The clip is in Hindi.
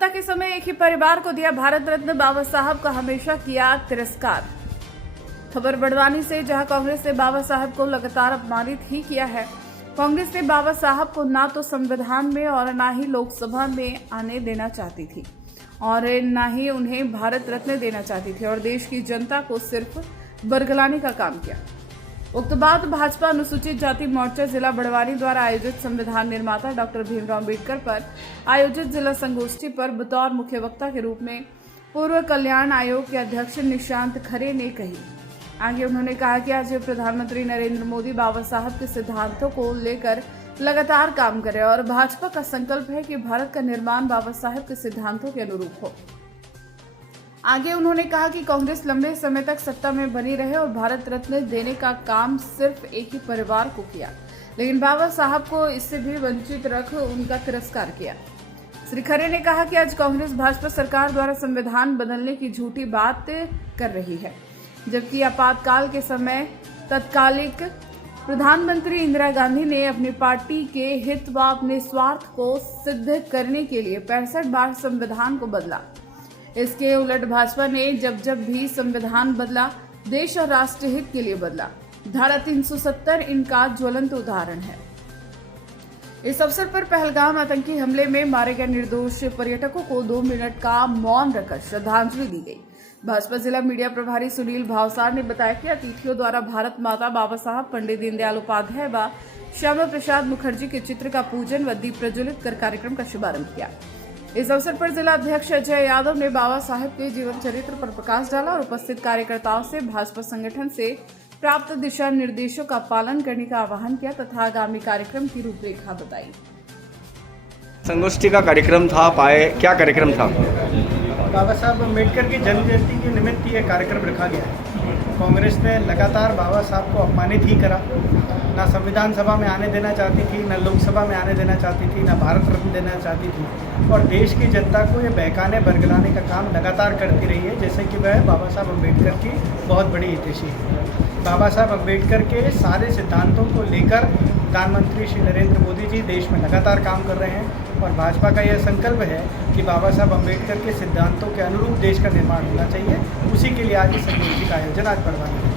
सत्ता के समय एक ही परिवार को दिया भारत रत्न, बाबा साहब का हमेशा किया तिरस्कार। खबर बड़वानी से, जहां कांग्रेस ने बाबा साहब को लगातार अपमानित ही किया है। कांग्रेस ने बाबा साहब को ना तो संविधान में और ना ही लोकसभा में आने देना चाहती थी और ना ही उन्हें भारत रत्न देना चाहती थी और देश की जनता को सिर्फ बरगलाने का काम किया। उक्त बात भाजपा अनुसूचित जाति मोर्चा जिला बड़वानी द्वारा आयोजित संविधान निर्माता डॉक्टर भीमराव अम्बेडकर पर आयोजित जिला संगोष्ठी पर बतौर मुख्य वक्ता के रूप में पूर्व कल्याण आयोग के अध्यक्ष निशांत खरे ने कही। आगे उन्होंने कहा कि आज प्रधानमंत्री नरेंद्र मोदी बाबा साहब के सिद्धांतों को लेकर लगातार काम कर रहे हैं और भाजपा का संकल्प है कि भारत का निर्माण बाबा साहब के सिद्धांतों के अनुरूप हो। आगे उन्होंने कहा कि कांग्रेस लंबे समय तक सत्ता में बनी रहे और भारत रत्न देने का काम सिर्फ एक ही परिवार को किया, लेकिन बाबा साहब को इससे भी वंचित रख उनका तिरस्कार किया। श्री खरे ने कहा कि आज कांग्रेस भाजपा सरकार द्वारा संविधान बदलने की झूठी बात कर रही है, जबकि आपातकाल के समय तत्कालिक प्रधानमंत्री इंदिरा गांधी ने अपनी पार्टी के हित व अपने स्वार्थ को सिद्ध करने के लिए 65 बार संविधान को बदला। इसके उलट भाजपा ने जब भी संविधान बदला, देश और राष्ट्र हित के लिए बदला। धारा 370 इनका ज्वलंत उदाहरण है। इस अवसर पर पहलगाम आतंकी हमले में मारे गए निर्दोष पर्यटकों को 2 मिनट का मौन रखकर श्रद्धांजलि दी गई। भाजपा जिला मीडिया प्रभारी सुनील भावसार ने बताया कि अतिथियों द्वारा भारत माता, बाबा साहब, पंडित दीनदयाल उपाध्याय व श्यामा प्रसाद मुखर्जी के चित्र का पूजन व दीप प्रज्वलित कर कार्यक्रम का शुभारंभ किया। इस अवसर पर जिला अध्यक्ष अजय यादव ने बाबा साहब के जीवन चरित्र पर प्रकाश डाला और उपस्थित कार्यकर्ताओं से भाजपा संगठन से प्राप्त दिशा निर्देशों का पालन करने का आह्वान किया तथा आगामी कार्यक्रम की रूपरेखा बताई। संगोष्ठी का कार्यक्रम था, क्या कार्यक्रम था? बाबा साहब अम्बेडकर की जन्म जयंती के निमित्त ये कार्यक्रम रखा गया है। कांग्रेस ने लगातार बाबा साहब को अपमानित ही करा, ना संविधान सभा में आने देना चाहती थी, ना लोकसभा में आने देना चाहती थी, ना भारत रत्न देना चाहती थी और देश की जनता को ये बहकाने बरगलाने का काम लगातार करती रही है, जैसे कि वह बाबा साहब अम्बेडकर की बहुत बड़ी हितैषी है। बाबा साहब अम्बेडकर के सारे सिद्धांतों को लेकर प्रधानमंत्री श्री नरेंद्र मोदी जी देश में लगातार काम कर रहे हैं और भाजपा का यह संकल्प है कि बाबा साहब अम्बेडकर के सिद्धांतों के अनुरूप देश का निर्माण होना चाहिए। उसी के लिए आज इस संगोष्ठी का आयोजन आज बड़वानी